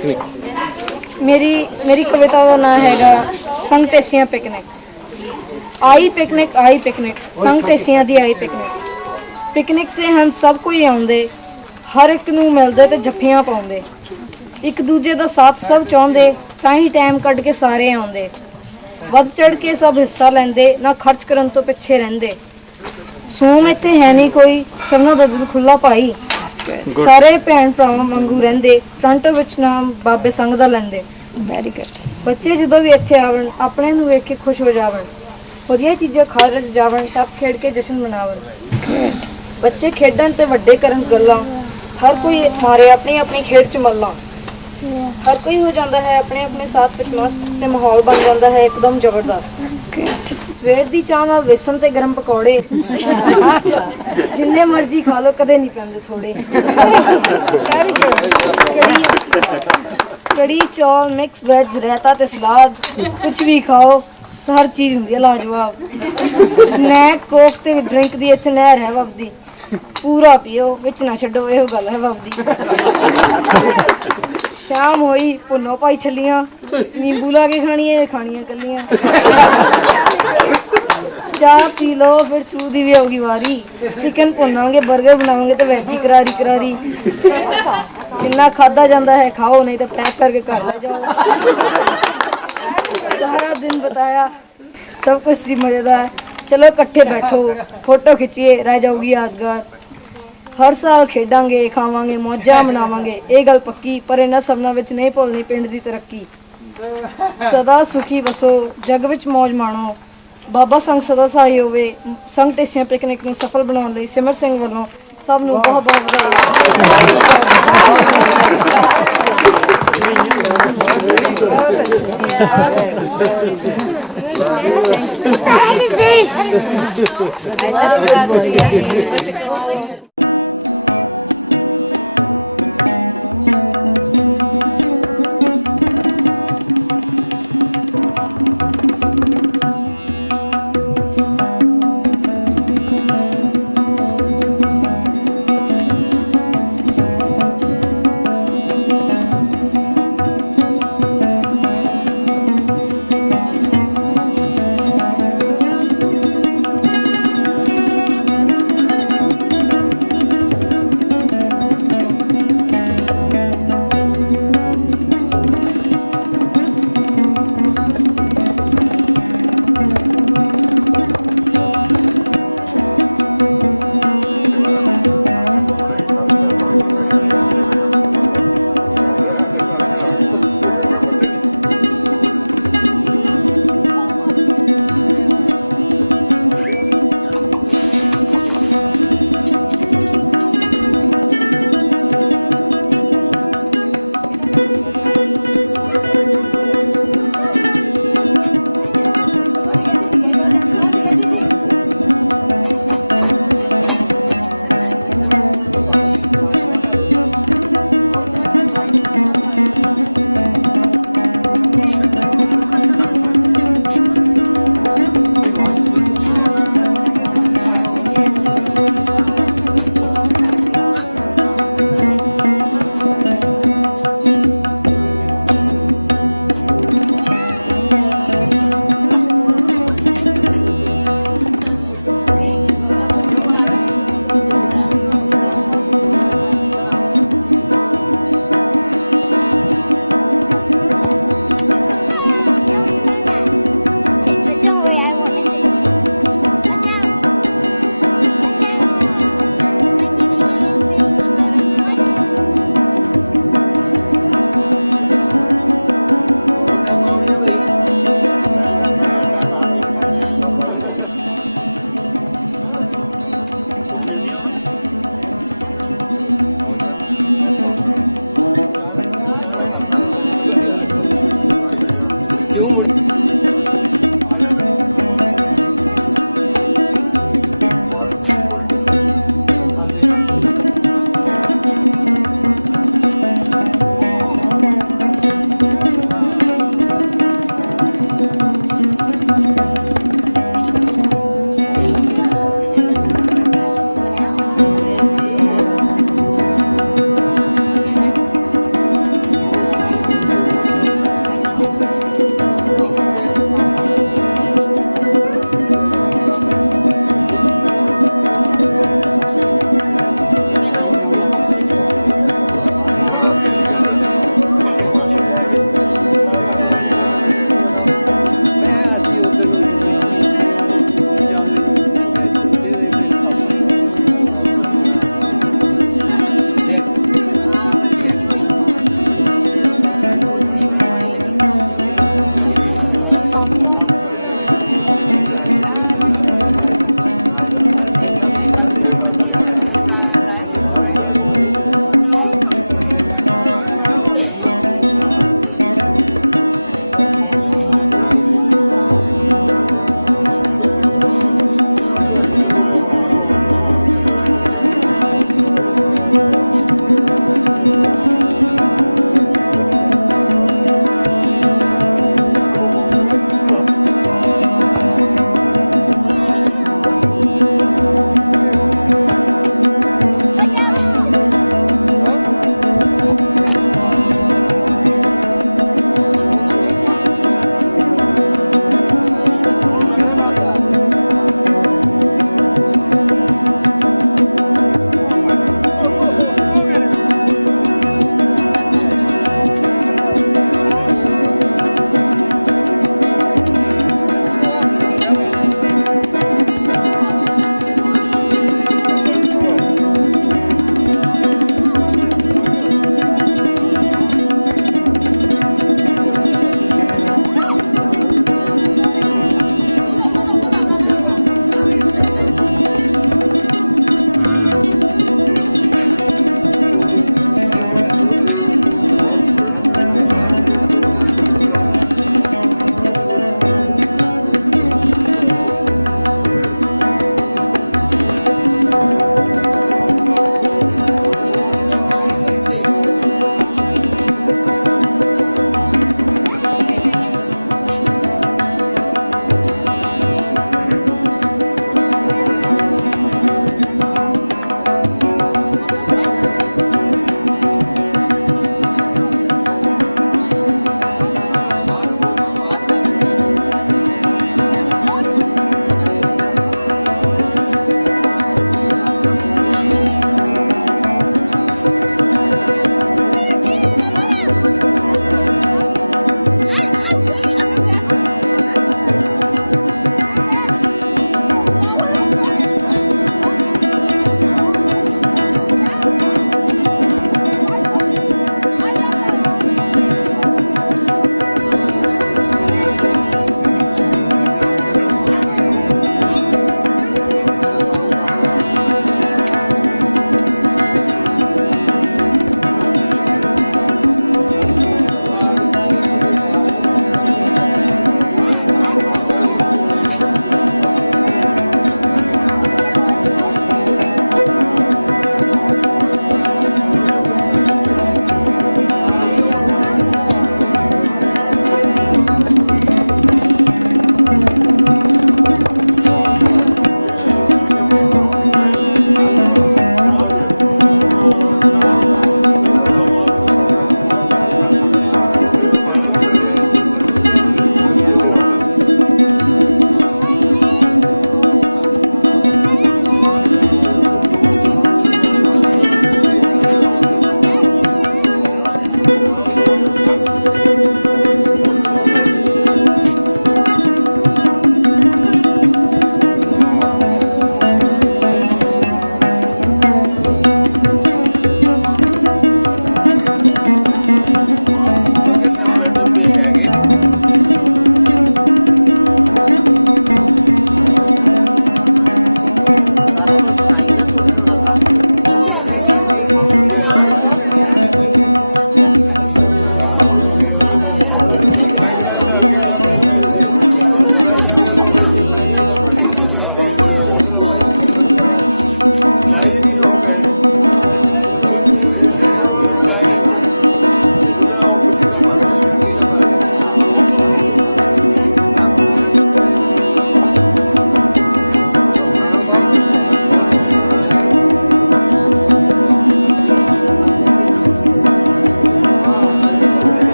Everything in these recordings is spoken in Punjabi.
मेरी मेरी कविता का नाम हैगा संग टेसियां पिकनिक। आई पिकनिक संग टेसियां दी आई पिकनिक ते हम सब कोई आउंदे, हर एक नूं मिलदे ते जफ्फियां पाउंदे, एक दूजे दा साथ सब चाहुंदे, तां ही टाइम कढ के सारे आउंदे, वध चढ़ के सब हिस्सा लैंदे, ना खर्च करन तो पिछे रहिंदे। सूम इत्थे है नहीं कोई, सबना दा दिल खुला भाई, सारे भैन भरावां वांगू रहिंदे, फ्रंट विच नाम बाबे संग दा लैंदे। Very good. बच्चे जदों भी इत्थे आवन, अपने नूं वेख के खुश हो जावन, वधिया चीज़ां खा रज जावन, टप खेड के जश्न मनावन। बच्चे खेडन ते वड्डे करन गल्लां, हर कोई मारे अपनी अपनी खेड च मल्लां, हर कोई हो जाता है अपने अपने साथ विच मस्त, ते माहौल बन जाता है एकदम जबरदस्त। सवेर दी चाह नाल बेसन ते गरम पकौड़े, जिन्ने मर्जी खा लो कदे नहीं पैंदे थोड़े। कड़ी चौल मिक्स वेज रायता ते सलाद, कुछ भी खाओ हर चीज़ हुंदी है लाजवाब। स्नैक कोक ते ड्रिंक दी इत्थे नहर है वगदी, पूरा पियो विच ना छड्डो, इहो गल है वगदी। शाम होई भुन्नो भाई छलियां, नींबू ला के खानियां कलियां। चाह पी लो फिर चू दी भी होगी वारी, चिकन भुनांगे बर्गर बनाओगे तो वैजी करारी। जिन्ना खादा जाता है खाओ, नहीं तो पैक करके घर ले जाओ। सारा दिन बताया सब कुछ सी मजेदार, चलो इकट्ठे बैठो फोटो खिंचिए, रह जाऊगी यादगार। हर साल खेडांगे खावांगे मौजा मनावांगे, ये गल पक्की, पर इन्हां सबना विच नहीं भुलनी पिंड दी तरक्की। सदा सुखी वसो जग विच मौज माणो, बाबा संग सदा सहाय होवे, संग टेसियां पिकनिक नूं सफल बनाउण लई सिमर सिंह ਵੱਲੋਂ सब नूं बहुत बहुत बधाई।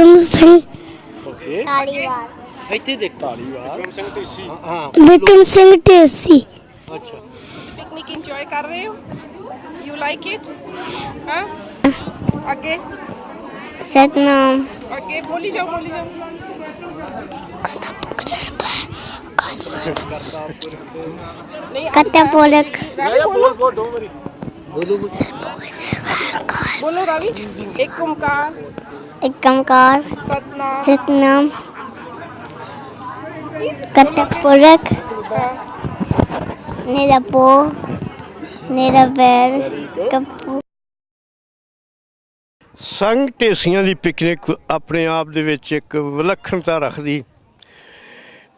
ਸਿੰਘ ਓਕੇ ਧਾਲੀਵਾਲ ਇੱਥੇ ਦੇਖ ਤਾਲੀਵਾਲ ਵਿਕਰਮ ਸਿੰਘ ਢੇਸੀ ਹਾਂ ਵਿਕਰਮ ਸਿੰਘ ਢੇਸੀ ਅੱਛਾ पिकनिक एंजॉय कर रहे हो यू लाइक इट हाँ आगे ਸਤਨਾਮ आगे बोली जाओ नहीं ਕਤਾ ਪੋਲਕ रावी बोलो ਬੋਲ ਦੋ ਵਾਰੀ बोलो रावी एक ओमकार ਏਕੰਕਾਰ सतनाम ਸਤਨਾਮ ਕਤਾ ਪੋਲਕ हाँ, ਨਿਰਪੋ ਨਿਰਵੈਰ ਕਪੂ ਸੰਘ ਢੇਸੀਆਂ ਦੀ ਪਿਕਨਿਕ ਆਪਣੇ ਆਪ ਦੇ ਵਿੱਚ ਇੱਕ ਵਿਲੱਖਣਤਾ ਰੱਖਦੀ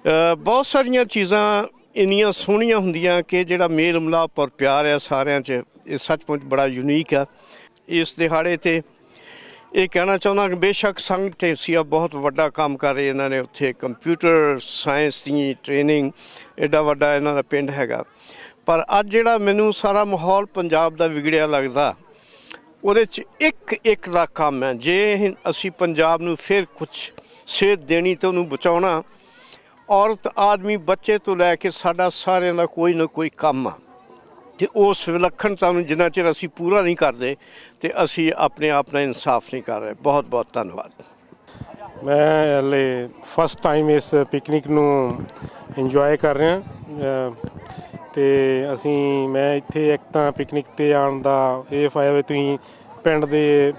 ਬਹੁਤ ਸਾਰੀਆਂ ਚੀਜ਼ਾਂ ਇੰਨੀਆਂ ਸੋਹਣੀਆਂ ਹੁੰਦੀਆਂ ਕਿ ਜਿਹੜਾ ਮੇਲ ਮਿਲਾਪ ਔਰ ਪਿਆਰ ਆ ਸਾਰਿਆਂ 'ਚ ਇਹ ਸੱਚਮੁੱਚ ਬੜਾ ਯੂਨੀਕ ਆ ਇਸ ਦਿਹਾੜੇ 'ਤੇ ਇਹ ਕਹਿਣਾ ਚਾਹੁੰਦਾ ਕਿ ਬੇਸ਼ੱਕ ਸੰਘ ਢੇਸੀਆ ਬਹੁਤ ਵੱਡਾ ਕੰਮ ਕਰ ਰਹੇ ਇਹਨਾਂ ਨੇ ਉੱਥੇ ਕੰਪਿਊਟਰ ਸਾਇੰਸ ਦੀ ਟ੍ਰੇਨਿੰਗ ਐਡਾ ਵੱਡਾ ਇਹਨਾਂ ਦਾ ਪਿੰਡ ਹੈਗਾ ਪਰ ਅੱਜ ਜਿਹੜਾ ਮੈਨੂੰ ਸਾਰਾ ਮਾਹੌਲ ਪੰਜਾਬ ਦਾ ਵਿਗੜਿਆ ਲੱਗਦਾ ਉਹਦੇ 'ਚ ਇੱਕ ਦਾ ਕੰਮ ਹੈ ਜੇ ਅਸੀਂ ਪੰਜਾਬ ਨੂੰ ਫਿਰ ਕੁਛ ਸੇਧ ਦੇਣੀ ਤੇ ਉਹਨੂੰ ਬਚਾਉਣਾ ਔਰਤ ਆਦਮੀ ਬੱਚੇ ਤੋਂ ਲੈ ਕੇ ਸਾਡਾ ਸਾਰਿਆਂ ਦਾ ਕੋਈ ਨਾ ਕੋਈ ਕੰਮ ਆ ਅਤੇ ਉਸ ਵਿਲੱਖਣਤਾ ਨੂੰ ਜਿੰਨਾ ਚਿਰ ਅਸੀਂ ਪੂਰਾ ਨਹੀਂ ਕਰਦੇ ਤੇ ਅਸੀਂ ਆਪਣੇ ਆਪ ਨਾਲ ਇਨਸਾਫ ਨਹੀਂ ਕਰ ਰਹੇ ਬਹੁਤ ਬਹੁਤ ਧੰਨਵਾਦ ਮੈਂ ਹਲੇ ਫਸਟ ਟਾਈਮ ਇਸ ਪਿਕਨਿਕ ਨੂੰ ਇੰਜੋਏ ਕਰ ਰਿਹਾ ਤੇ ਮੈਂ ਇੱਥੇ ਇੱਕ ਤਾਂ ਪਿਕਨਿਕ ਤੇ ਆਉਣ ਦਾ ਇਹ ਫਾਇਦਾ ਵੀ ਤੁਸੀਂ ਪਿੰਡ ਦੇ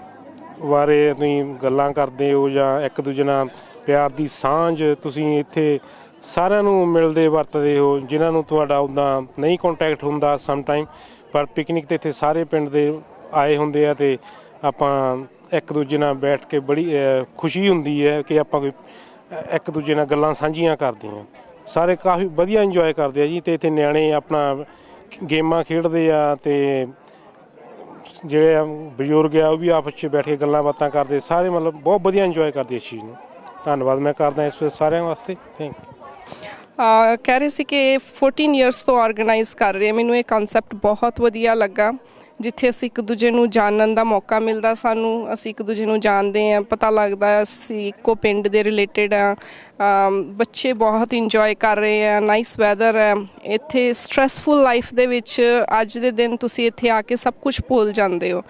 ਬਾਰੇ ਤੁਸੀਂ ਗੱਲਾਂ ਕਰਦੇ ਹੋ ਜਾਂ ਇੱਕ ਦੂਜੇ ਨਾਲ ਪਿਆਰ ਦੀ ਸਾਂਝ ਤੁਸੀਂ ਇੱਥੇ ਸਾਰਿਆਂ ਨੂੰ ਮਿਲਦੇ ਵਰਤਦੇ ਹੋ ਜਿਨ੍ਹਾਂ ਨੂੰ ਤੁਹਾਡਾ ਉੱਦਾਂ ਨਹੀਂ ਕੰਟੈਕਟ ਹੁੰਦਾ ਸਮ ਟਾਈਮ ਪਰ ਪਿਕਨਿਕ 'ਤੇ ਇੱਥੇ ਸਾਰੇ ਪਿੰਡ ਦੇ ਆਏ ਹੁੰਦੇ ਆ ਅਤੇ ਆਪਾਂ ਇੱਕ ਦੂਜੇ ਨਾਲ ਬੈਠ ਕੇ ਬੜੀ ਖੁਸ਼ੀ ਹੁੰਦੀ ਹੈ ਕਿ ਆਪਾਂ ਕੋਈ ਇੱਕ ਦੂਜੇ ਨਾਲ ਗੱਲਾਂ ਸਾਂਝੀਆਂ ਕਰਦੇ ਹਾਂ ਸਾਰੇ ਕਾਫੀ ਵਧੀਆ ਇੰਜੋਏ ਕਰਦੇ ਆ ਜੀ ਅਤੇ ਇੱਥੇ ਨਿਆਣੇ ਆਪਣਾ ਗੇਮਾਂ ਖੇਡਦੇ ਆ ਅਤੇ ਜਿਹੜੇ ਆ ਬਜ਼ੁਰਗ ਆ ਉਹ ਵੀ ਆਪਸ 'ਚ ਬੈਠ ਕੇ ਗੱਲਾਂ ਬਾਤਾਂ ਕਰਦੇ ਸਾਰੇ ਮਤਲਬ ਬਹੁਤ ਵਧੀਆ ਇੰਜੋਏ ਕਰਦੇ ਇਸ ਚੀਜ਼ ਨੂੰ ਧੰਨਵਾਦ ਮੈਂ ਕਰਦਾ ਇਸ ਸਾਰਿਆਂ ਵਾਸਤੇ ਥੈਂਕ ਯੂ ਕਹਿ ਰਹੇ ਸੀ ਕਿ 14 ਇਅਰਸ ਤੋਂ ਆਰਗੇਨਾਈਜ਼ ਕਰ ਰਹੇ ਮੈਨੂੰ ਇਹ ਕਨਸੈਪਟ ਬਹੁਤ ਵਧੀਆ ਲੱਗਾ ਜਿੱਥੇ ਅਸੀਂ ਇੱਕ ਦੂਜੇ ਨੂੰ ਜਾਣਨ ਦਾ ਮੌਕਾ ਮਿਲਦਾ ਸਾਨੂੰ ਅਸੀਂ ਇੱਕ ਦੂਜੇ ਨੂੰ ਜਾਣਦੇ ਹਾਂ ਪਤਾ ਲੱਗਦਾ ਅਸੀਂ ਇੱਕੋ ਪਿੰਡ ਦੇ ਰਿਲੇਟਡ ਆ ਬੱਚੇ ਬਹੁਤ ਇੰਜੋਏ ਕਰ ਰਹੇ ਆ ਨਾਈਸ ਵੈਦਰ ਹੈ ਇੱਥੇ ਸਟ੍ਰੈਸਫੁਲ ਲਾਈਫ ਦੇ ਵਿੱਚ ਅੱਜ ਦੇ ਦਿਨ ਤੁਸੀਂ ਇੱਥੇ ਆ ਕੇ ਸਭ ਕੁਝ ਭੁੱਲ ਜਾਂਦੇ ਹੋ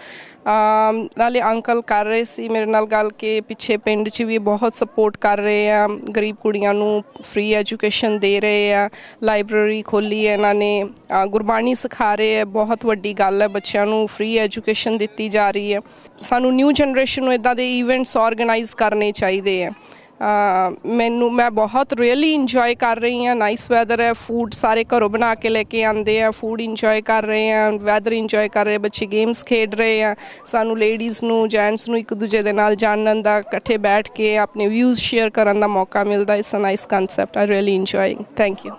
ਨਾਲੇ ਅੰਕਲ ਕਰ ਰਹੇ ਸੀ ਮੇਰੇ ਨਾਲ ਗੱਲ ਕਿ ਪਿੱਛੇ ਪਿੰਡ 'ਚ ਵੀ ਬਹੁਤ ਸਪੋਰਟ ਕਰ ਰਹੇ ਆ ਗਰੀਬ ਕੁੜੀਆਂ ਨੂੰ ਫ੍ਰੀ ਐਜੂਕੇਸ਼ਨ ਦੇ ਰਹੇ ਆ ਲਾਇਬ੍ਰੇਰੀ ਖੋਲ੍ਹੀ ਹੈ ਇਹਨਾਂ ਨੇ ਗੁਰਬਾਣੀ ਸਿਖਾ ਰਹੇ ਆ ਬਹੁਤ ਵੱਡੀ ਗੱਲ ਹੈ ਬੱਚਿਆਂ ਨੂੰ ਫ੍ਰੀ ਐਜੂਕੇਸ਼ਨ ਦਿੱਤੀ ਜਾ ਰਹੀ ਹੈ ਸਾਨੂੰ ਨਿਊ ਜਨਰੇਸ਼ਨ ਨੂੰ ਇੱਦਾਂ ਦੇ ਇਵੈਂਟਸ ਆਰਗੇਨਾਈਜ਼ ਕਰਨੇ ਚਾਹੀਦੇ ਆ ਮੈਂ ਬਹੁਤ ਰੀਅਲੀ ਇੰਜੋਏ ਕਰ ਰਹੀ ਹਾਂ ਨਾਈਸ ਵੈਦਰ ਹੈ ਫੂਡ ਸਾਰੇ ਘਰੋਂ ਬਣਾ ਕੇ ਲੈ ਕੇ ਆਉਂਦੇ ਆ ਫੂਡ ਇੰਜੋਏ ਕਰ ਰਹੇ ਆ ਵੈਦਰ ਇੰਜੋਏ ਕਰ ਰਹੇ ਬੱਚੇ ਗੇਮਸ ਖੇਡ ਰਹੇ ਆ ਸਾਨੂੰ ਲੇਡੀਜ਼ ਨੂੰ ਜੈਂਟਸ ਨੂੰ ਇੱਕ ਦੂਜੇ ਦੇ ਨਾਲ ਜਾਣਨ ਦਾ ਇਕੱਠੇ ਬੈਠ ਕੇ ਆਪਣੇ ਵਿਊਜ਼ ਸ਼ੇਅਰ ਕਰਨ ਦਾ ਮੌਕਾ ਮਿਲਦਾ it's a nice concept I really enjoying thank you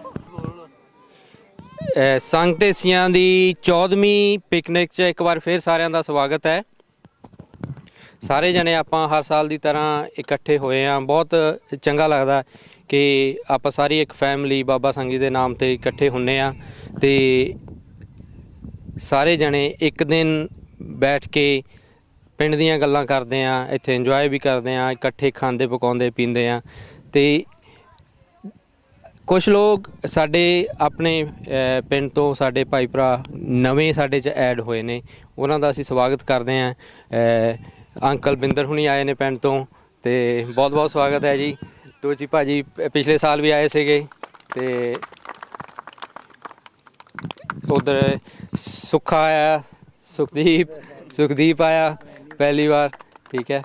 Sangh Dhesian ਦੀ 14ਵੀਂ ਪਿਕਨਿਕ 'ਚ ਇੱਕ ਵਾਰ ਫਿਰ ਸਾਰਿਆਂ ਦਾ ਸਵਾਗਤ ਹੈ ਸਾਰੇ ਜਣੇ ਆਪਾਂ ਹਰ ਸਾਲ ਦੀ ਤਰ੍ਹਾਂ ਇਕੱਠੇ ਹੋਏ ਹਾਂ ਬਹੁਤ ਚੰਗਾ ਲੱਗਦਾ ਕਿ ਆਪਾਂ ਸਾਰੀ ਇੱਕ ਫੈਮਿਲੀ ਬਾਬਾ ਸੰਘ ਜੀ ਦੇ ਨਾਮ 'ਤੇ ਇਕੱਠੇ ਹੁੰਦੇ ਹਾਂ ਅਤੇ ਸਾਰੇ ਜਣੇ ਇੱਕ ਦਿਨ ਬੈਠ ਕੇ ਪਿੰਡ ਦੀਆਂ ਗੱਲਾਂ ਕਰਦੇ ਹਾਂ ਇੱਥੇ ਇੰਜੋਏ ਵੀ ਕਰਦੇ ਹਾਂ ਇਕੱਠੇ ਖਾਂਦੇ ਪਕਾਉਂਦੇ ਪੀਂਦੇ ਹਾਂ ਅਤੇ ਕੁਛ ਲੋਕ ਸਾਡੇ ਆਪਣੇ ਪਿੰਡ ਤੋਂ ਸਾਡੇ ਭਾਈ ਭਰਾ ਨਵੇਂ ਸਾਡੇ 'ਚ ਐਡ ਹੋਏ ਨੇ ਉਹਨਾਂ ਦਾ ਅਸੀਂ ਸਵਾਗਤ ਕਰਦੇ ਹਾਂ ਅੰਕਲ ਬਿੰਦਰ ਹੁਣੀ ਆਏ ਨੇ ਪਿੰਡ ਤੋਂ ਅਤੇ ਬਹੁਤ ਬਹੁਤ ਸਵਾਗਤ ਹੈ ਜੀ ਦੋਜੀ ਭਾਜੀ ਪਿਛਲੇ ਸਾਲ ਵੀ ਆਏ ਸੀਗੇ ਅਤੇ ਉੱਧਰ ਸੁੱਖਾ ਆਇਆ ਸੁਖਦੀਪ ਆਇਆ ਪਹਿਲੀ ਵਾਰ ਠੀਕ ਹੈ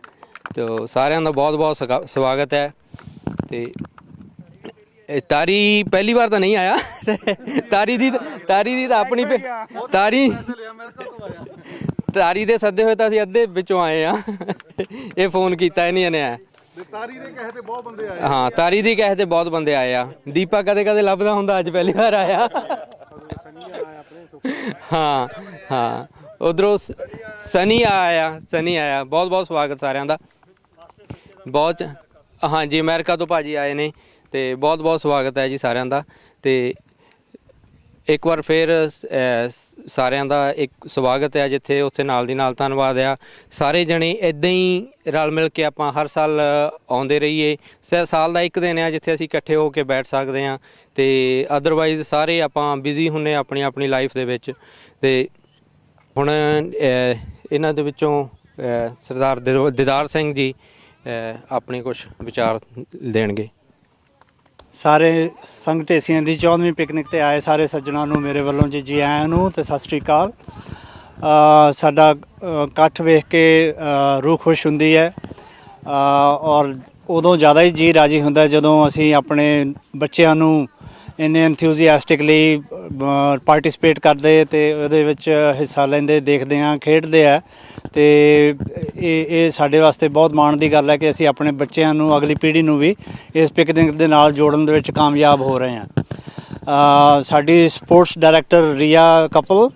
ਤੋ ਸਾਰਿਆਂ ਦਾ ਬਹੁਤ ਬਹੁਤ ਸਵਾਗਤ ਹੈ ਅਤੇ ਤਾਰੀ ਪਹਿਲੀ ਵਾਰ ਤਾਂ ਨਹੀਂ ਆਇਆ ਤਾਰੀ ਦੀ ਤਾਂ ਆਪਣੀ ਤਾਰੀ ਦੇ ਸੱਦੇ ਹੋਏ ਤਾਂ ਅਸੀਂ ਅੱਧੇ ਵਿੱਚੋਂ ਆਏ ਆ ਇਹ ਫੋਨ ਕੀਤਾ ਨਹੀਂ ਇਹਨੇ ਤਾਰੀ ਦੇ ਕਹੇ ਤੇ ਬਹੁਤ ਬੰਦੇ ਆਏ ਹਾਂ ਤਾਰੀ ਦੀ ਕਹੇ ਤੇ ਬਹੁਤ ਬੰਦੇ ਆਏ ਆ ਦੀਪਾ ਕਦੇ ਕਦੇ ਲੱਭਦਾ ਹੁੰਦਾ ਅੱਜ ਪਹਿਲੀ ਵਾਰ ਆਇਆ ਹਾਂ ਉਧਰੋਂ ਸਨੀ ਆਇਆ ਬਹੁਤ ਬਹੁਤ ਸਵਾਗਤ ਸਾਰਿਆਂ ਦਾ ਬਹੁਤ ਹਾਂਜੀ ਅਮਰੀਕਾ ਤੋਂ ਭਾਜੀ ਆਏ ਨੇ ਅਤੇ ਬਹੁਤ ਬਹੁਤ ਸਵਾਗਤ ਹੈ ਜੀ ਸਾਰਿਆਂ ਦਾ ਅਤੇ ਇੱਕ ਵਾਰ ਫਿਰ ਸਾਰਿਆਂ ਦਾ ਇੱਕ ਸਵਾਗਤ ਹੈ ਜਿੱਥੇ, ਉੱਥੇ ਨਾਲ ਦੀ ਨਾਲ ਧੰਨਵਾਦ ਆ। ਸਾਰੇ ਜਣੇ ਇੱਦਾਂ ਹੀ ਰਲ ਮਿਲ ਕੇ ਆਪਾਂ ਹਰ ਸਾਲ ਆਉਂਦੇ ਰਹੀਏ। ਸਾਲ ਦਾ ਇੱਕ ਦਿਨ ਆ ਜਿੱਥੇ ਅਸੀਂ ਇਕੱਠੇ ਹੋ ਕੇ ਬੈਠ ਸਕਦੇ ਹਾਂ, ਅਤੇ ਅਦਰਵਾਈਜ਼ ਸਾਰੇ ਆਪਾਂ ਬਿਜ਼ੀ ਹੁੰਦੇ ਆਪਣੀ ਆਪਣੀ ਲਾਈਫ ਦੇ ਵਿੱਚ। ਅਤੇ ਹੁਣ ਇਹਨਾਂ ਦੇ ਵਿੱਚੋਂ ਸਰਦਾਰ ਦੀਦਾਰ ਸਿੰਘ ਜੀ ਆਪਣੇ ਕੁਛ ਵਿਚਾਰ ਦੇਣਗੇ। ਸਾਰੇ ਸੰਘ ਢੇਸੀਆਂ ਦੀ 14ਵੀਂ ਪਿਕਨਿਕ 'ਤੇ ਆਏ ਸਾਰੇ ਸੱਜਣਾਂ ਨੂੰ ਮੇਰੇ ਵੱਲੋਂ ਜੀ ਆਇਆਂ ਨੂੰ ਅਤੇ ਸਤਿ ਸ਼੍ਰੀ ਅਕਾਲ। ਸਾਡਾ ਇਕੱਠ ਵੇਖ ਕੇ ਰੂਹ ਖੁਸ਼ ਹੁੰਦੀ ਹੈ, ਔਰ ਉਦੋਂ ਜ਼ਿਆਦਾ ਹੀ ਜੀ ਰਾਜੀ ਹੁੰਦਾ ਜਦੋਂ ਅਸੀਂ ਆਪਣੇ ਬੱਚਿਆਂ ਨੂੰ ਇੰਨੇ ਐਨਥੂਸੀਆਸਟਿਕਲੀ ਪਾਰਟੀਸਪੇਟ ਕਰਦੇ ਅਤੇ ਉਹਦੇ ਵਿੱਚ ਹਿੱਸਾ ਲੈਂਦੇ ਦੇਖਦੇ ਹਾਂ, ਖੇਡਦੇ ਆ। ਅਤੇ ਇਹ ਸਾਡੇ ਵਾਸਤੇ ਬਹੁਤ ਮਾਣ ਦੀ ਗੱਲ ਹੈ ਕਿ ਅਸੀਂ ਆਪਣੇ ਬੱਚਿਆਂ ਨੂੰ, ਅਗਲੀ ਪੀੜ੍ਹੀ ਨੂੰ ਵੀ ਇਸ ਪਿਕਨਿਕ ਦੇ ਨਾਲ ਜੋੜਨ ਦੇ ਵਿੱਚ ਕਾਮਯਾਬ ਹੋ ਰਹੇ ਹਾਂ। ਸਾਡੀ ਸਪੋਰਟਸ ਡਾਇਰੈਕਟਰ ਰੀਆ ਕਪਲ,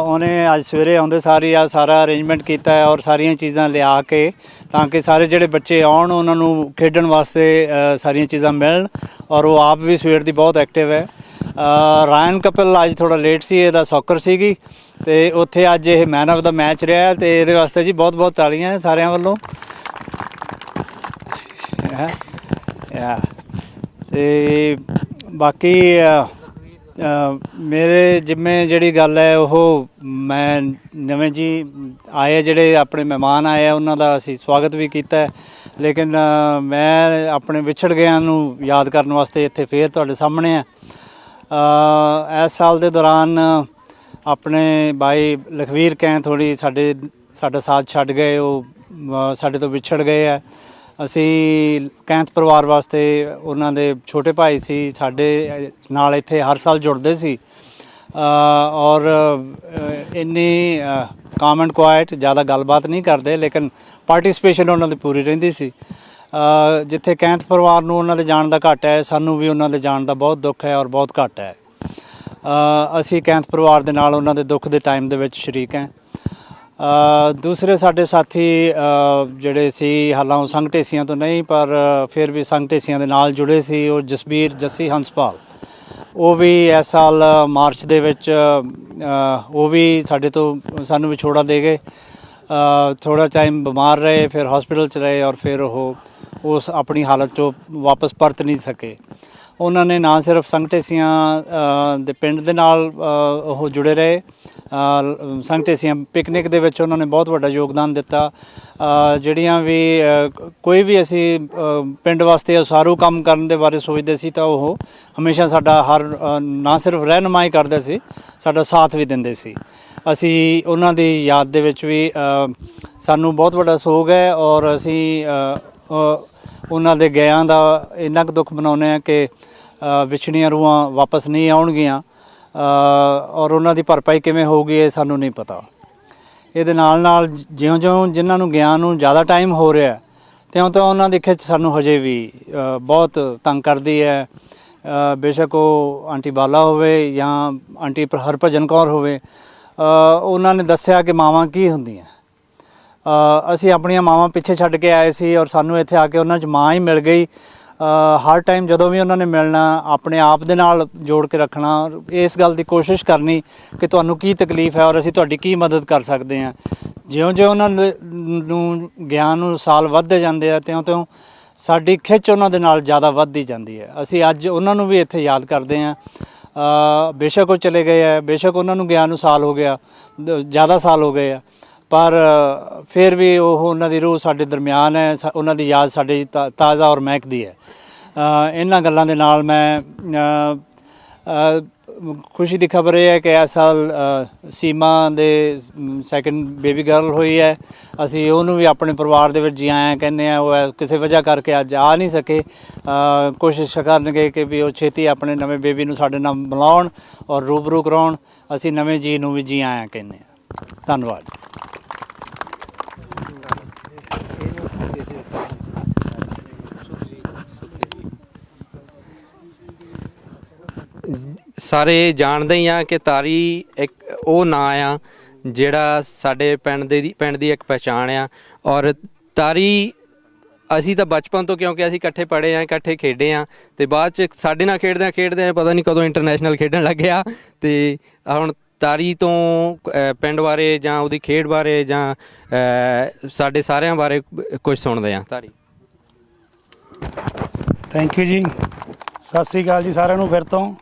ਉਹਨੇ ਅੱਜ ਸਵੇਰੇ ਆਉਂਦੇ ਸਾਰੀ ਆ ਸਾਰਾ ਅਰੇਂਜਮੈਂਟ ਕੀਤਾ ਹੈ, ਔਰ ਸਾਰੀਆਂ ਚੀਜ਼ਾਂ ਲਿਆ ਕੇ ਤਾਂ ਕਿ ਸਾਰੇ ਜਿਹੜੇ ਬੱਚੇ ਆਉਣ ਉਹਨਾਂ ਨੂੰ ਖੇਡਣ ਵਾਸਤੇ ਸਾਰੀਆਂ ਚੀਜ਼ਾਂ ਮਿਲਣ, ਔਰ ਉਹ ਆਪ ਵੀ ਸਵੇਰ ਦੀ ਬਹੁਤ ਐਕਟਿਵ ਹੈ। ਰਾਇਨ ਕਪਲ ਅੱਜ ਥੋੜ੍ਹਾ ਲੇਟ ਸੀ, ਇਹਦਾ ਸੌਕਰ ਸੀਗੀ, ਅਤੇ ਉੱਥੇ ਅੱਜ ਇਹ ਮੈਨ ਆਫ ਦਾ ਮੈਚ ਰਿਹਾ, ਅਤੇ ਇਹਦੇ ਵਾਸਤੇ ਜੀ ਬਹੁਤ ਬਹੁਤ ਤਾੜੀਆਂ ਸਾਰਿਆਂ ਵੱਲੋਂ। ਅਤੇ ਬਾਕੀ ਮੇਰੇ ਜਿੰਮੇ ਜਿਹੜੀ ਗੱਲ ਹੈ ਉਹ, ਮੈਂ ਨਵੇਂ ਜੀ ਆਏ ਜਿਹੜੇ ਆਪਣੇ ਮਹਿਮਾਨ ਆਏ ਆ ਉਹਨਾਂ ਦਾ ਅਸੀਂ ਸਵਾਗਤ ਵੀ ਕੀਤਾ, ਲੇਕਿਨ ਮੈਂ ਆਪਣੇ ਵਿਛੜ ਗਿਆਂ ਨੂੰ ਯਾਦ ਕਰਨ ਵਾਸਤੇ ਇੱਥੇ ਫੇਰ ਤੁਹਾਡੇ ਸਾਹਮਣੇ ਆ। ਇਸ ਸਾਲ ਦੇ ਦੌਰਾਨ ਆਪਣੇ ਬਾਈ ਲਖਵੀਰ ਕੈਂਥ ਥੋੜ੍ਹੀ ਸਾਡਾ ਸਾਥ ਛੱਡ ਗਏ, ਉਹ ਸਾਡੇ ਤੋਂ ਵਿਛੜ ਗਏ ਆ। ਅਸੀਂ ਕੈਂਥ ਪਰਿਵਾਰ ਵਾਸਤੇ, ਉਹਨਾਂ ਦੇ ਛੋਟੇ ਭਾਈ ਸੀ ਸਾਡੇ ਨਾਲ ਇੱਥੇ ਹਰ ਸਾਲ ਜੁੜਦੇ ਸੀ, ਔਰ ਇੰਨੀ ਕਾਮ ਐਂਡ ਕੁਆਇਟ, ਜ਼ਿਆਦਾ ਗੱਲਬਾਤ ਨਹੀਂ ਕਰਦੇ, ਲੇਕਿਨ ਪਾਰਟੀਸਪੇਸ਼ਨ ਉਹਨਾਂ ਦੀ ਪੂਰੀ ਰਹਿੰਦੀ ਸੀ। ਜਿੱਥੇ ਕੈਂਥ ਪਰਿਵਾਰ ਨੂੰ ਉਹਨਾਂ ਦੇ ਜਾਣ ਦਾ ਘੱਟ ਹੈ, ਸਾਨੂੰ ਵੀ ਉਹਨਾਂ ਦੇ ਜਾਣ ਦਾ ਬਹੁਤ ਦੁੱਖ ਹੈ ਔਰ ਬਹੁਤ ਘੱਟ ਹੈ। ਅਸੀਂ ਕੈਂਥ ਪਰਿਵਾਰ ਦੇ ਨਾਲ ਉਹਨਾਂ ਦੇ ਦੁੱਖ ਦੇ ਟਾਈਮ ਦੇ ਵਿੱਚ ਸ਼ਰੀਕ ਹਾਂ। ਦੂਸਰੇ ਸਾਡੇ ਸਾਥੀ ਜਿਹੜੇ ਸੀ, ਹਾਲਾਂ ਉਹ ਸੰਘ ਢੇਸੀਆਂ ਤੋਂ ਨਹੀਂ, ਪਰ ਫਿਰ ਵੀ ਸੰਘ ਢੇਸੀਆਂ ਦੇ ਨਾਲ ਜੁੜੇ ਸੀ, ਉਹ ਜੱਸੀ ਹੰਸਪਾਲ, ਉਹ ਵੀ ਇਸ ਸਾਲ ਮਾਰਚ ਦੇ ਵਿੱਚ ਉਹ ਵੀ ਸਾਨੂੰ ਵਿਛੋੜਾ ਦੇ ਗਏ। ਥੋੜ੍ਹਾ ਟਾਈਮ ਬਿਮਾਰ ਰਹੇ, ਫਿਰ ਹਸਪੀਟਲ 'ਚ ਰਹੇ, ਔਰ ਫਿਰ ਉਹ ਉਸ ਆਪਣੀ ਹਾਲਤ 'ਚੋਂ ਵਾਪਸ ਪਰਤ ਨਹੀਂ ਸਕੇ। ਉਹਨਾਂ ਨੇ ਨਾ ਸਿਰਫ ਸੰਘ ਢੇਸੀਆਂ ਦੇ ਪਿੰਡ ਦੇ ਨਾਲ ਉਹ ਜੁੜੇ ਰਹੇ, ਸੰਘ ਢੇਸੀਆਂ ਪਿਕਨਿਕ ਦੇ ਵਿੱਚ ਉਹਨਾਂ ਨੇ ਬਹੁਤ ਵੱਡਾ ਯੋਗਦਾਨ ਦਿੱਤਾ। ਜਿਹੜੀਆਂ ਵੀ ਕੋਈ ਵੀ ਅਸੀਂ ਪਿੰਡ ਵਾਸਤੇ ਉਸਾਰੂ ਕੰਮ ਕਰਨ ਦੇ ਬਾਰੇ ਸੋਚਦੇ ਸੀ ਤਾਂ ਉਹ ਹਮੇਸ਼ਾ ਸਾਡਾ ਨਾ ਸਿਰਫ ਰਹਿਨੁਮਾਈ ਕਰਦੇ ਸੀ, ਸਾਡਾ ਸਾਥ ਵੀ ਦਿੰਦੇ ਸੀ। ਅਸੀਂ ਉਹਨਾਂ ਦੀ ਯਾਦ ਦੇ ਵਿੱਚ ਵੀ ਸਾਨੂੰ ਬਹੁਤ ਵੱਡਾ ਸੋਗ ਹੈ, ਔਰ ਅਸੀਂ ਉਹਨਾਂ ਦੇ ਗਿਆਂ ਦਾ ਇੰਨਾ ਕੁ ਦੁੱਖ ਮਨਾਉਂਦੇ ਹਾਂ ਕਿ ਵਿਛੜੀਆਂ ਰੂਹਾਂ ਵਾਪਸ ਨਹੀਂ ਆਉਣਗੀਆਂ, ਔਰ ਉਹਨਾਂ ਦੀ ਭਰਪਾਈ ਕਿਵੇਂ ਹੋਊਗੀ ਇਹ ਸਾਨੂੰ ਨਹੀਂ ਪਤਾ। ਇਹਦੇ ਨਾਲ ਨਾਲ ਜਿਉਂ-ਜਿਉਂ ਜਿਨ੍ਹਾਂ ਨੂੰ ਗਿਆਂ ਨੂੰ ਜ਼ਿਆਦਾ ਟਾਈਮ ਹੋ ਰਿਹਾ, ਤਿਉਂ ਉਹਨਾਂ ਦੀ ਖਿੱਚ ਸਾਨੂੰ ਹਜੇ ਵੀ ਬਹੁਤ ਤੰਗ ਕਰਦੀ ਹੈ। ਬੇਸ਼ੱਕ ਉਹ ਆਂਟੀ ਬਾਲਾ ਹੋਵੇ ਜਾਂ ਆਂਟੀ ਹਰਭਜਨ ਕੌਰ ਹੋਵੇ, ਉਹਨਾਂ ਨੇ ਦੱਸਿਆ ਕਿ ਮਾਵਾਂ ਕੀ ਹੁੰਦੀਆਂ। ਅਸੀਂ ਆਪਣੀਆਂ ਮਾਵਾਂ ਪਿੱਛੇ ਛੱਡ ਕੇ ਆਏ ਸੀ, ਔਰ ਸਾਨੂੰ ਇੱਥੇ ਆ ਕੇ ਉਹਨਾਂ 'ਚ ਮਾਂ ਹੀ ਮਿਲ ਗਈ। ਹਰ ਟਾਈਮ ਜਦੋਂ ਵੀ ਉਹਨਾਂ ਨੇ ਮਿਲਣਾ, ਆਪਣੇ ਆਪ ਦੇ ਨਾਲ ਜੋੜ ਕੇ ਰੱਖਣਾ, ਇਸ ਗੱਲ ਦੀ ਕੋਸ਼ਿਸ਼ ਕਰਨੀ ਕਿ ਤੁਹਾਨੂੰ ਕੀ ਤਕਲੀਫ ਹੈ ਔਰ ਅਸੀਂ ਤੁਹਾਡੀ ਕੀ ਮਦਦ ਕਰ ਸਕਦੇ ਹਾਂ। ਜਿਉਂ-ਜਿਉਂ ਉਹਨਾਂ ਨੂੰ ਗਿਆਨ ਨੂੰ ਸਾਲ ਵੱਧਦੇ ਜਾਂਦੇ ਆ, ਤਿਉਂ-ਤਿਉਂ ਸਾਡੀ ਖਿੱਚ ਉਹਨਾਂ ਦੇ ਨਾਲ ਜ਼ਿਆਦਾ ਵੱਧਦੀ ਜਾਂਦੀ ਹੈ। ਅਸੀਂ ਅੱਜ ਉਹਨਾਂ ਨੂੰ ਵੀ ਇੱਥੇ ਯਾਦ ਕਰਦੇ ਹਾਂ। ਬੇਸ਼ੱਕ ਉਹ ਚਲੇ ਗਏ ਹੈ, ਬੇਸ਼ੱਕ ਉਹਨਾਂ ਨੂੰ ਗਿਆਨ ਨੂੰ ਸਾਲ ਹੋ ਗਿਆ, ਜ਼ਿਆਦਾ ਸਾਲ ਹੋ ਗਏ ਆ, ਪਰ ਫਿਰ ਵੀ ਉਹਨਾਂ ਦੀ ਰੂਹ ਸਾਡੇ ਦਰਮਿਆਨ ਹੈ, ਉਹਨਾਂ ਦੀ ਯਾਦ ਸਾਡੇ ਤਾਜ਼ਾ ਔਰ ਮਹਿਕਦੀ ਹੈ। ਇਹਨਾਂ ਗੱਲਾਂ ਦੇ ਨਾਲ ਮੈਂ ਖੁਸ਼ੀ ਦੀ ਖਬਰ ਇਹ ਹੈ ਕਿ ਇਸ ਸਾਲ ਸੀਮਾ ਦੇ ਸੈਕਿੰਡ ਬੇਬੀ ਗਰਲ ਹੋਈ ਹੈ। ਅਸੀਂ ਉਹਨੂੰ ਵੀ ਆਪਣੇ ਪਰਿਵਾਰ ਦੇ ਵਿੱਚ ਜੀ ਆਇਆਂ ਕਹਿੰਦੇ ਹਾਂ। ਉਹ ਕਿਸੇ ਵਜ੍ਹਾ ਕਰਕੇ ਅੱਜ ਆ ਨਹੀਂ ਸਕੇ। ਕੋਸ਼ਿਸ਼ ਕਰਨਗੇ ਕਿ ਵੀ ਉਹ ਛੇਤੀ ਆਪਣੇ ਨਵੇਂ ਬੇਬੀ ਨੂੰ ਸਾਡੇ ਨਾਲ ਮਿਲਾਉਣ ਔਰ ਰੂਬਰੂ ਕਰਾਉਣ। ਅਸੀਂ ਨਵੇਂ ਜੀ ਨੂੰ ਵੀ ਜੀ ਆਇਆਂ ਕਹਿੰਦੇ ਹਾਂ। ਧੰਨਵਾਦ। ਸਾਰੇ ਜਾਣਦੇ ਹੀ ਆ ਕਿ ਤਾਰੀ ਇੱਕ ਉਹ ਨਾਂ ਆ ਜਿਹੜਾ ਸਾਡੇ ਪਿੰਡ ਦੀ ਇੱਕ ਪਹਿਚਾਣ ਆ। ਔਰ ਤਾਰੀ ਅਸੀਂ ਤਾਂ ਬਚਪਨ ਤੋਂ, ਕਿਉਂਕਿ ਅਸੀਂ ਇਕੱਠੇ ਪੜ੍ਹੇ ਆ, ਇਕੱਠੇ ਖੇਡੇ ਆ, ਤੇ ਬਾਅਦ 'ਚ ਸਾਡੇ ਨਾਲ ਖੇਡਦਿਆਂ ਪਤਾ ਨਹੀਂ ਕਦੋਂ ਇੰਟਰਨੈਸ਼ਨਲ ਖੇਡਣ ਲੱਗਿਆ। ਤੇ ਹੁਣ ਤਾਰੀ ਤੋਂ ਪਿੰਡ ਬਾਰੇ ਜਾਂ ਉਹਦੀ ਖੇਡ ਬਾਰੇ ਜਾਂ ਸਾਡੇ ਸਾਰਿਆਂ ਬਾਰੇ ਕੁਝ ਸੁਣਦੇ ਆ। ਤਾਰੀ। ਥੈਂਕ ਯੂ ਜੀ। ਸਤਿ ਸ੍ਰੀ ਅਕਾਲ ਜੀ ਸਾਰਿਆਂ ਨੂੰ ਫਿਰ ਤੋਂ।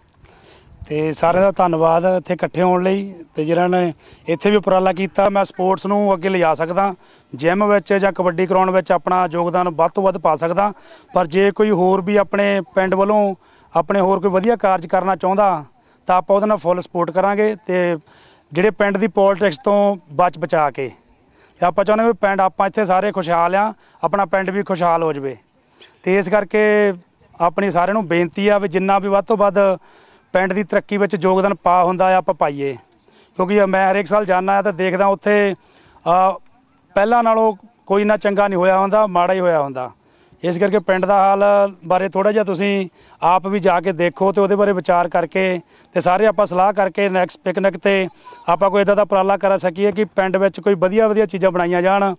ਤੇ ਸਾਰਿਆਂ ਦਾ ਧੰਨਵਾਦ ਇੱਥੇ ਇਕੱਠੇ ਹੋਣ ਲਈ, ਤੇ ਜਿਹਨਾਂ ਨੇ ਇੱਥੇ ਵੀ ਉਪਰਾਲਾ ਕੀਤਾ। ਮੈਂ ਸਪੋਰਟਸ ਨੂੰ ਅੱਗੇ ਲਿਜਾ ਸਕਦਾ, ਜਿਮ ਵਿੱਚ ਜਾਂ ਕਬੱਡੀ ਕਰਾਉਣ ਵਿੱਚ ਆਪਣਾ ਯੋਗਦਾਨ ਵੱਧ ਤੋਂ ਵੱਧ ਪਾ ਸਕਦਾ, ਪਰ ਜੇ ਕੋਈ ਹੋਰ ਵੀ ਆਪਣੇ ਪਿੰਡ ਵੱਲੋਂ ਆਪਣੇ ਹੋਰ ਕੋਈ ਵਧੀਆ ਕਾਰਜ ਕਰਨਾ ਚਾਹੁੰਦਾ ਤਾਂ ਆਪਾਂ ਉਹਦੇ ਨਾਲ ਫੁੱਲ ਸਪੋਰਟ ਕਰਾਂਗੇ। ਤੇ ਜਿਹੜੇ ਪਿੰਡ ਦੀ ਪੋਲੀਟਿਕਸ ਤੋਂ ਬਚਾ ਕੇ, ਤੇ ਆਪਾਂ ਚਾਹੁੰਦੇ ਵੀ ਪਿੰਡ ਆਪਾਂ ਇੱਥੇ ਸਾਰੇ ਖੁਸ਼ਹਾਲ ਆ, ਆਪਣਾ ਪਿੰਡ ਵੀ ਖੁਸ਼ਹਾਲ ਹੋ ਜਾਵੇ। ਤੇ ਇਸ ਕਰਕੇ ਆਪਣੀ ਸਾਰਿਆਂ ਨੂੰ ਬੇਨਤੀ ਆ ਵੀ ਜਿੰਨਾ ਵੀ ਵੱਧ ਤੋਂ ਵੱਧ ਪਿੰਡ ਦੀ ਤਰੱਕੀ ਵਿੱਚ ਯੋਗਦਾਨ ਪਾ ਹੁੰਦਾ ਆ ਆਪਾਂ ਪਾਈਏ, ਕਿਉਂਕਿ ਮੈਂ ਹਰੇਕ ਸਾਲ ਜਾਂਦਾ ਆ ਤਾਂ ਦੇਖਦਾ ਉੱਥੇ ਪਹਿਲਾਂ ਨਾਲੋਂ ਕੋਈ ਨਾ ਚੰਗਾ ਨਹੀਂ ਹੋਇਆ ਹੁੰਦਾ, ਮਾੜਾ ਹੀ ਹੋਇਆ ਹੁੰਦਾ। ਇਸ ਕਰਕੇ ਪਿੰਡ ਦਾ ਹਾਲ ਬਾਰੇ ਥੋੜ੍ਹਾ ਜਿਹਾ ਤੁਸੀਂ ਆਪ ਵੀ ਜਾ ਕੇ ਦੇਖੋ ਤੇ ਉਹਦੇ ਬਾਰੇ ਵਿਚਾਰ ਕਰਕੇ ਤੇ ਸਾਰੇ ਆਪਾਂ ਸਲਾਹ ਕਰਕੇ ਨੈਕਸਟ ਪਿਕਨਿਕ 'ਤੇ ਆਪਾਂ ਕੋਈ ਇੱਦਾਂ ਦਾ ਉਪਰਾਲਾ ਕਰ ਸਕੀਏ ਕਿ ਪਿੰਡ ਵਿੱਚ ਕੋਈ ਵਧੀਆ ਚੀਜ਼ਾਂ ਬਣਾਈਆਂ ਜਾਣ।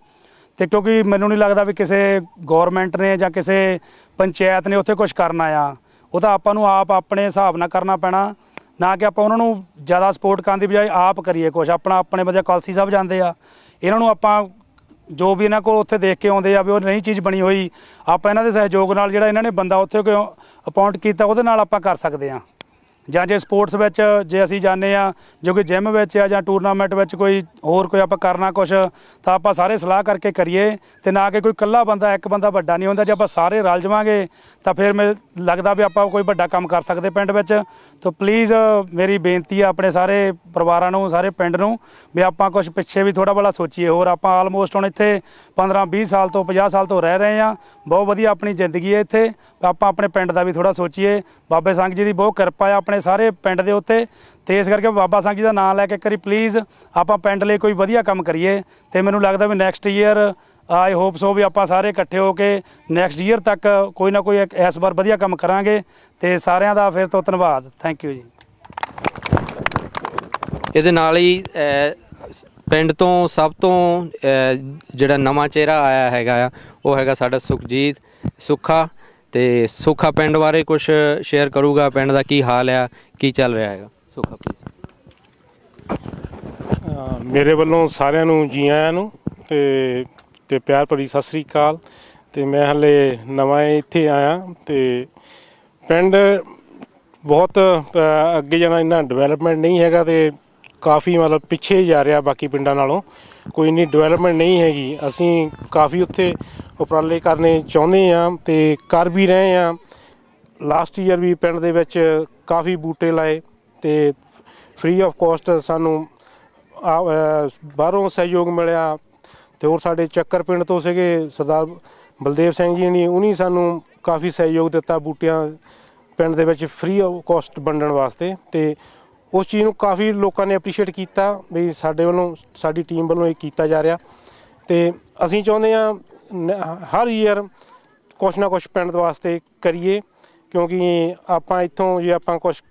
ਤੇ ਕਿਉਂਕਿ ਮੈਨੂੰ ਨਹੀਂ ਲੱਗਦਾ ਵੀ ਕਿਸੇ ਗੌਰਮੈਂਟ ਨੇ ਜਾਂ ਕਿਸੇ ਪੰਚਾਇਤ ਨੇ ਉੱਥੇ ਕੁਛ ਕਰਨਾ ਆ, ਉਹ ਤਾਂ ਆਪਾਂ ਨੂੰ ਆਪ ਆਪਣੇ ਹਿਸਾਬ ਨਾਲ ਕਰਨਾ ਪੈਣਾ, ਨਾ ਕਿ ਆਪਾਂ ਉਹਨਾਂ ਨੂੰ ਜ਼ਿਆਦਾ ਸਪੋਰਟ ਕਰਨ ਦੀ ਬਜਾਏ ਆਪ ਕਰੀਏ ਕੁਛ ਆਪਣਾ। ਆਪਣੇ ਵਧੀਆ ਕਾਲਸੀ ਸਾਹਿਬ ਜਾਂਦੇ ਆ, ਇਹਨਾਂ ਨੂੰ ਆਪਾਂ ਜੋ ਵੀ ਇਹਨਾਂ ਕੋਲ ਉੱਥੇ ਦੇਖ ਕੇ ਆਉਂਦੇ ਆ ਵੀ ਉਹ ਨਹੀਂ ਚੀਜ਼ ਬਣੀ ਹੋਈ, ਆਪਾਂ ਇਹਨਾਂ ਦੇ ਸਹਿਯੋਗ ਨਾਲ ਜਿਹੜਾ ਇਹਨਾਂ ਨੇ ਬੰਦਾ ਉੱਥੇ ਕਿਉਂ ਅਪਾਇੰਟ ਕੀਤਾ ਉਹਦੇ ਨਾਲ ਆਪਾਂ ਕਰ ਸਕਦੇ ਹਾਂ। ਜਾਂ ਜੇ ਸਪੋਰਟਸ ਵਿੱਚ ਜੇ ਅਸੀਂ ਜਾਂਦੇ ਹਾਂ, ਜੋ ਕਿ ਜਿਮ ਵਿੱਚ ਆ ਜਾਂ ਟੂਰਨਾਮੈਂਟ ਵਿੱਚ ਕੋਈ ਹੋਰ ਕੋਈ ਆਪਾਂ ਕਰਨਾ ਕੁਛ, ਤਾਂ ਆਪਾਂ ਸਾਰੇ ਸਲਾਹ ਕਰਕੇ ਕਰੀਏ, ਤੇ ਨਾ ਕਿ ਕੋਈ ਇਕੱਲਾ ਬੰਦਾ ਇੱਕ ਬੰਦਾ ਵੱਡਾ ਨਹੀਂ ਹੁੰਦਾ। ਜੇ ਆਪਾਂ ਸਾਰੇ ਰਲ ਜਾਵਾਂਗੇ ਤਾਂ ਫਿਰ ਮੈਨੂੰ ਲੱਗਦਾ ਵੀ ਆਪਾਂ ਕੋਈ ਵੱਡਾ ਕੰਮ ਕਰ ਸਕਦੇ ਪਿੰਡ ਵਿੱਚ। ਤਾਂ ਪਲੀਜ਼ ਮੇਰੀ ਬੇਨਤੀ ਆ ਆਪਣੇ ਸਾਰੇ ਪਰਿਵਾਰਾਂ ਨੂੰ, ਸਾਰੇ ਪਿੰਡ ਨੂੰ, ਵੀ ਆਪਾਂ ਕੁਛ ਪਿੱਛੇ ਵੀ ਥੋੜ੍ਹਾ ਬੜਾ ਸੋਚੀਏ। ਹੋਰ ਆਪਾਂ ਆਲਮੋਸਟ ਹੁਣ ਇੱਥੇ 15-20 ਸਾਲ ਤੋਂ 50 ਸਾਲ ਤੋਂ ਰਹਿ ਰਹੇ ਹਾਂ, ਬਹੁਤ ਵਧੀਆ ਆਪਣੀ ਜ਼ਿੰਦਗੀ ਹੈ ਇੱਥੇ, ਆਪਾਂ ਆਪਣੇ ਪਿੰਡ ਦਾ ਵੀ ਥੋੜ੍ਹਾ ਸੋਚੀਏ। ਬਾਬੇ ਸੰਗ ਜੀ ਦੀ ਬਹੁਤ ਕਿਰਪਾ ਆ ਆਪਣੇ ਸਾਰੇ ਪਿੰਡ ਦੇ ਉੱਤੇ, ਤੇ ਇਸ ਕਰਕੇ ਬਾਬਾ ਸੰਗ ਜੀ ਦਾ ਨਾਮ ਲੈ ਕੇ ਇੱਕ ਵਾਰੀ ਪਲੀਜ਼ ਆਪਾਂ ਪਿੰਡ ਲਈ ਕੋਈ ਵਧੀਆ ਕੰਮ ਕਰੀਏ। ਤੇ ਮੈਨੂੰ ਲੱਗਦਾ ਵੀ next year I hope so ਵੀ ਆਪਾਂ ਸਾਰੇ ਇਕੱਠੇ ਹੋ ਕੇ ਨੈਕਸਟ ਈਅਰ ਤੱਕ ਕੋਈ ਨਾ ਕੋਈ ਇਸ ਵਾਰ ਵਧੀਆ ਕੰਮ ਕਰਾਂਗੇ। ਤੇ ਸਾਰਿਆਂ ਦਾ ਫਿਰ ਤੋਂ ਧੰਨਵਾਦ। ਥੈਂਕ ਯੂ ਜੀ। ਇਹਦੇ ਨਾਲ ਹੀ ਪਿੰਡ ਤੋਂ ਸਭ ਤੋਂ ਜਿਹੜਾ ਨਵਾਂ ਚਿਹਰਾ ਆਇਆ ਹੈਗਾ ਆ, ਉਹ ਹੈਗਾ ਸਾਡਾ ਸੁੱਖਾ। ਤੇ ਸੁੱਖਾ ਪਿੰਡ ਬਾਰੇ ਕੁਛ ਸ਼ੇਅਰ ਕਰੂਗਾ, ਪਿੰਡ ਦਾ ਕੀ ਹਾਲ ਆ, ਕੀ ਚੱਲ ਰਿਹਾ ਹੈਗਾ। ਸੁੱਖਾ ਪਲੀਜ਼। ਮੇਰੇ ਵੱਲੋਂ ਸਾਰਿਆਂ ਨੂੰ ਜੀ ਆਇਆਂ ਨੂੰ ਤੇ ਪਿਆਰ ਭਰੀ ਸਤਿ ਸ੍ਰੀ ਅਕਾਲ। ਤੇ ਮੈਂ ਹਾਲੇ ਨਵਾਂ ਇੱਥੇ ਆਇਆ, ਤੇ ਪਿੰਡ ਬਹੁਤ ਅੱਗੇ ਜਾਣਾ, ਇੰਨਾ ਡਿਵੈਲਪਮੈਂਟ ਨਹੀਂ ਹੈਗਾ, ਤੇ ਕਾਫੀ ਮਤਲਬ ਪਿੱਛੇ ਜਾ ਰਿਹਾ ਬਾਕੀ ਪਿੰਡਾਂ ਨਾਲੋਂ, ਕੋਈ ਇੰਨੀ ਡਿਵੈਲਪਮੈਂਟ ਨਹੀਂ ਹੈਗੀ। ਅਸੀਂ ਕਾਫੀ ਉੱਥੇ ਉਪਰਾਲੇ ਕਰਨੇ ਚਾਹੁੰਦੇ ਹਾਂ ਤੇ ਕਰ ਵੀ ਰਹੇ ਹਾਂ। ਲਾਸਟ ਈਅਰ ਵੀ ਪਿੰਡ ਦੇ ਵਿੱਚ ਕਾਫੀ ਬੂਟੇ ਲਾਏ ਤੇ ਫ੍ਰੀ ਆਫ ਕੋਸਟ ਸਾਨੂੰ ਬਾਹਰੋਂ ਸਹਿਯੋਗ ਮਿਲਿਆ। ਤੇ ਹੋਰ ਸਾਡੇ ਚੱਕਰ ਪਿੰਡ ਤੋਂ ਸੀਗੇ ਸਰਦਾਰ ਬਲਦੇਵ ਸਿੰਘ ਜੀ ਨੇ, ਉਹਨੇ ਸਾਨੂੰ ਕਾਫੀ ਸਹਿਯੋਗ ਦਿੱਤਾ ਬੂਟਿਆਂ ਪਿੰਡ ਦੇ ਵਿੱਚ ਫ੍ਰੀ ਆਫ ਕੋਸਟ ਵੰਡਣ ਵਾਸਤੇ। ਤੇ ਉਸ ਚੀਜ਼ ਨੂੰ ਕਾਫੀ ਲੋਕਾਂ ਨੇ ਅਪਰੀਸ਼ੀਏਟ ਕੀਤਾ ਵੀ ਸਾਡੇ ਵੱਲੋਂ, ਸਾਡੀ ਟੀਮ ਵੱਲੋਂ ਇਹ ਕੀਤਾ ਜਾ ਰਿਹਾ। ਤੇ ਅਸੀਂ ਚਾਹੁੰਦੇ ਹਾਂ ਹਰ ਈਅਰ ਕੁਛ ਨਾ ਕੁਛ ਪਿੰਡ ਵਾਸਤੇ ਕਰੀਏ, ਕਿਉਂਕਿ ਆਪਾਂ ਇੱਥੋਂ ਜੇ ਆਪਾਂ ਕੁਛ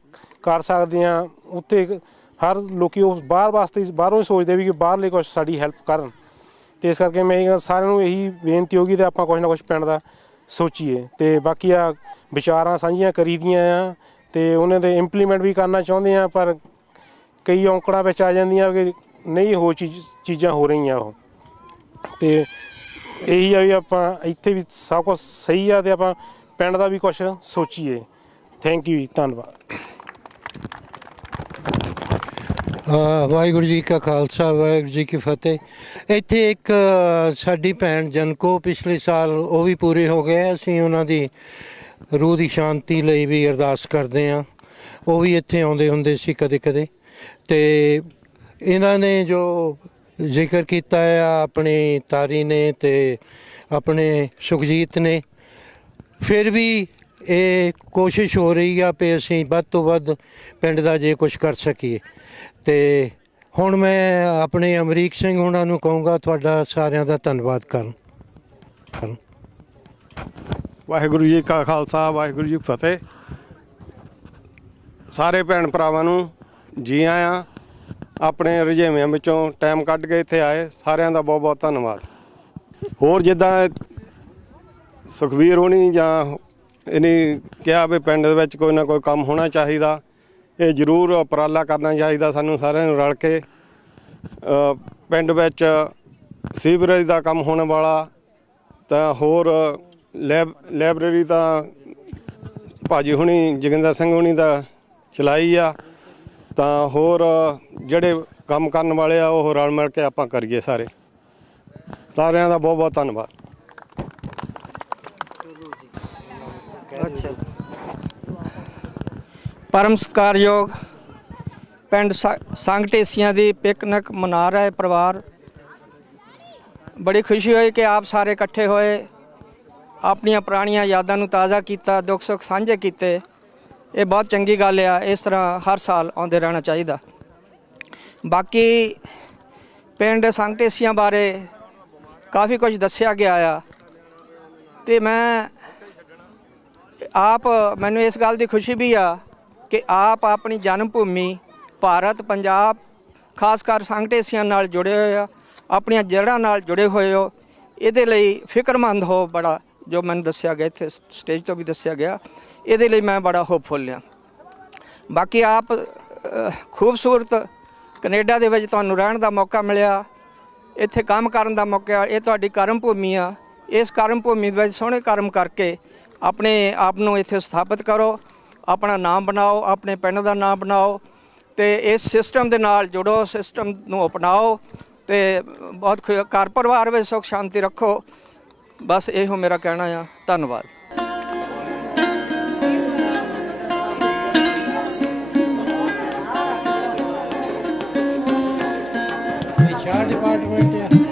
ਕਰ ਸਕਦੇ ਹਾਂ, ਉੱਥੇ ਹਰ ਲੋਕ ਉਹ ਬਾਹਰ ਵਾਸਤੇ ਬਾਹਰੋਂ ਹੀ ਸੋਚਦੇ ਵੀ ਕਿ ਬਾਹਰਲੇ ਕੁਛ ਸਾਡੀ ਹੈਲਪ ਕਰਨ। ਤੇ ਇਸ ਕਰਕੇ ਮੈਂ ਸਾਰਿਆਂ ਨੂੰ ਇਹੀ ਬੇਨਤੀ ਹੋਗੀ ਤੇ ਆਪਾਂ ਕੁਛ ਨਾ ਕੁਛ ਪਿੰਡ ਦਾ ਸੋਚੀਏ। ਤੇ ਬਾਕੀ ਆ ਵਿਚਾਰਾਂ ਸਾਂਝੀਆਂ ਕਰੀ ਦੀਆਂ ਆ ਤੇ ਉਹਨਾਂ ਦੇ ਇੰਪਲੀਮੈਂਟ ਵੀ ਕਰਨਾ ਚਾਹੁੰਦੇ ਹਾਂ, ਪਰ ਕਈ ਔਂਕੜਾਂ ਵਿੱਚ ਆ ਜਾਂਦੀਆਂ ਕਿ ਨਹੀਂ ਹੋ ਚੀਜ਼ਾਂ ਹੋ ਰਹੀਆਂ ਉਹ। ਤੇ ਇਹੀ ਆ ਵੀ ਆਪਾਂ ਇੱਥੇ ਵੀ ਸਭ ਕੁਛ ਸਹੀ ਆ ਤੇ ਆਪਾਂ ਪਿੰਡ ਦਾ ਵੀ ਕੁਛ ਸੋਚੀਏ। ਥੈਂਕ ਯੂ ਜੀ, ਧੰਨਵਾਦ। ਵਾਹਿਗੁਰੂ ਜੀ ਕਾ ਖਾਲਸਾ, ਵਾਹਿਗੁਰੂ ਜੀ ਕੀ ਫਤਿਹ। ਇੱਥੇ ਇੱਕ ਸਾਡੀ ਭੈਣ ਜਨਕੋ ਪਿਛਲੇ ਸਾਲ ਉਹ ਵੀ ਪੂਰੇ ਹੋ ਗਏ, ਅਸੀਂ ਉਹਨਾਂ ਦੀ ਰੂਹ ਦੀ ਸ਼ਾਂਤੀ ਲਈ ਵੀ ਅਰਦਾਸ ਕਰਦੇ ਹਾਂ। ਉਹ ਵੀ ਇੱਥੇ ਆਉਂਦੇ ਹੁੰਦੇ ਸੀ ਕਦੇ ਕਦੇ। ਤੇ ਇਹਨਾਂ ਨੇ ਜੋ ਜ਼ਿਕਰ ਕੀਤਾ ਆ ਆਪਣੀ ਤਾਰੀ ਨੇ ਤੇ ਆਪਣੇ ਸੁਖਜੀਤ ਨੇ, ਫਿਰ ਵੀ ਇਹ ਕੋਸ਼ਿਸ਼ ਹੋ ਰਹੀ ਆ ਵੀ ਅਸੀਂ ਵੱਧ ਤੋਂ ਵੱਧ ਪਿੰਡ ਦਾ ਜੇ ਕੁਛ ਕਰ ਸਕੀਏ। ਤੇ ਹੁਣ ਮੈਂ ਆਪਣੇ ਅਮਰੀਕ ਸਿੰਘ ਉਹਨਾਂ ਨੂੰ ਕਹੂੰਗਾ ਤੁਹਾਡਾ ਸਾਰਿਆਂ ਦਾ ਧੰਨਵਾਦ ਕਰਨ। ਵਾਹਿਗੁਰੂ ਜੀ ਕਾ ਖਾਲਸਾ, ਵਾਹਿਗੁਰੂ ਜੀ ਕੀ ਫਤਿਹ। ਸਾਰੇ ਭੈਣ ਭਰਾਵਾਂ ਨੂੰ ਜੀ ਆਇਆਂ। ਆਪਣੇ ਰੁਝੇਵਿਆਂ ਵਿੱਚੋਂ ਟਾਈਮ ਕੱਢ ਕੇ ਇੱਥੇ ਆਏ, ਸਾਰਿਆਂ ਦਾ ਬਹੁਤ ਬਹੁਤ ਧੰਨਵਾਦ। ਹੋਰ ਜਿੱਦਾਂ ਸੁਖਬੀਰ ਹੋਣੀ ਜਾਂ ਇਹਨੇ ਕਿਹਾ ਵੀ ਪਿੰਡ ਦੇ ਵਿੱਚ ਕੋਈ ਨਾ ਕੋਈ ਕੰਮ ਹੋਣਾ ਚਾਹੀਦਾ। ਇਹ ਜ਼ਰੂਰ ਉਪਰਾਲਾ ਕਰਨਾ ਚਾਹੀਦਾ ਸਾਨੂੰ ਸਾਰਿਆਂ ਨੂੰ ਰਲ ਕੇ। ਪਿੰਡ ਵਿੱਚ ਸੀਵਰੇਜ ਦਾ ਕੰਮ ਹੋਣ ਵਾਲਾ, ਤਾਂ ਹੋਰ ਲਾਇਬ੍ਰੇਰੀ ਤਾਂ ਭਾਜੀ ਹੁਣੀ ਜੋਗਿੰਦਰ ਸਿੰਘ ਹੁਣੀ ਦਾ ਚਲਾਈ ਆ। ਤਾਂ ਹੋਰ ਜਿਹੜੇ ਕੰਮ ਕਰਨ ਵਾਲੇ ਆ ਉਹ ਰਲ ਮਿਲ ਕੇ ਆਪਾਂ ਕਰੀਏ ਸਾਰੇ। ਸਾਰਿਆਂ ਦਾ ਬਹੁਤ ਬਹੁਤ ਧੰਨਵਾਦ। ਪਰਮ ਸਤਿਕਾਰਯੋਗ ਪਿੰਡ ਸੰਘ ਢੇਸੀਆਂ ਦੀ ਪਿਕਨਿਕ ਮਨਾ ਰਿਹਾ ਪਰਿਵਾਰ। ਬੜੀ ਖੁਸ਼ੀ ਹੋਈ ਕਿ ਆਪ ਸਾਰੇ ਇਕੱਠੇ ਹੋਏ, ਆਪਣੀਆਂ ਪੁਰਾਣੀਆਂ ਯਾਦਾਂ ਨੂੰ ਤਾਜ਼ਾ ਕੀਤਾ, ਦੁੱਖ ਸੁੱਖ ਸਾਂਝੇ ਕੀਤੇ। ਇਹ ਬਹੁਤ ਚੰਗੀ ਗੱਲ ਆ। ਇਸ ਤਰ੍ਹਾਂ ਹਰ ਸਾਲ ਆਉਂਦੇ ਰਹਿਣਾ ਚਾਹੀਦਾ। ਬਾਕੀ ਪਿੰਡ ਸੰਘ ਢੇਸੀਆਂ ਬਾਰੇ ਕਾਫੀ ਕੁਝ ਦੱਸਿਆ ਗਿਆ ਆ, ਅਤੇ ਮੈਨੂੰ ਇਸ ਗੱਲ ਦੀ ਖੁਸ਼ੀ ਵੀ ਆ ਕਿ ਆਪ ਆਪਣੀ ਜਨਮ ਭੂਮੀ ਭਾਰਤ ਪੰਜਾਬ ਖਾਸ ਕਰ ਸੰਘ ਢੇਸੀਆਂ ਨਾਲ ਜੁੜੇ ਹੋਏ ਆ, ਆਪਣੀਆਂ ਜੜ੍ਹਾਂ ਨਾਲ ਜੁੜੇ ਹੋਏ ਹੋ। ਇਹਦੇ ਲਈ ਫਿਕਰਮੰਦ ਹੋ ਬੜਾ, ਜੋ ਮੈਨੂੰ ਦੱਸਿਆ ਗਿਆ ਇੱਥੇ ਸਟੇਜ ਤੋਂ ਵੀ ਦੱਸਿਆ ਗਿਆ। ਇਹਦੇ ਲਈ ਮੈਂ ਬੜਾ ਹੋਪਫੁੱਲ ਹਾਂ। ਬਾਕੀ ਆਪ ਖੂਬਸੂਰਤ ਕੈਨੇਡਾ ਦੇ ਵਿੱਚ ਤੁਹਾਨੂੰ ਰਹਿਣ ਦਾ ਮੌਕਾ ਮਿਲਿਆ, ਇੱਥੇ ਕੰਮ ਕਰਨ ਦਾ ਮੌਕਾ। ਇਹ ਤੁਹਾਡੀ ਕਰਮ ਭੂਮੀ ਆ। ਇਸ ਕਰਮ ਭੂਮੀ ਦੇ ਵਿੱਚ ਸੋਹਣੇ ਕਰਮ ਕਰਕੇ ਆਪਣੇ ਆਪ ਨੂੰ ਇੱਥੇ ਸਥਾਪਿਤ ਕਰੋ, ਆਪਣਾ ਨਾਮ ਬਣਾਓ, ਆਪਣੇ ਪਿੰਡ ਦਾ ਨਾਮ ਬਣਾਓ, ਅਤੇ ਇਸ ਸਿਸਟਮ ਦੇ ਨਾਲ ਜੁੜੋ, ਸਿਸਟਮ ਨੂੰ ਅਪਣਾਓ, ਅਤੇ ਬਹੁਤ ਘਰ ਪਰਿਵਾਰ ਵਿੱਚ ਸੁੱਖ ਸ਼ਾਂਤੀ ਰੱਖੋ। ਬਸ ਇਹੋ ਮੇਰਾ ਕਹਿਣਾ ਆ। ਧੰਨਵਾਦ। HR department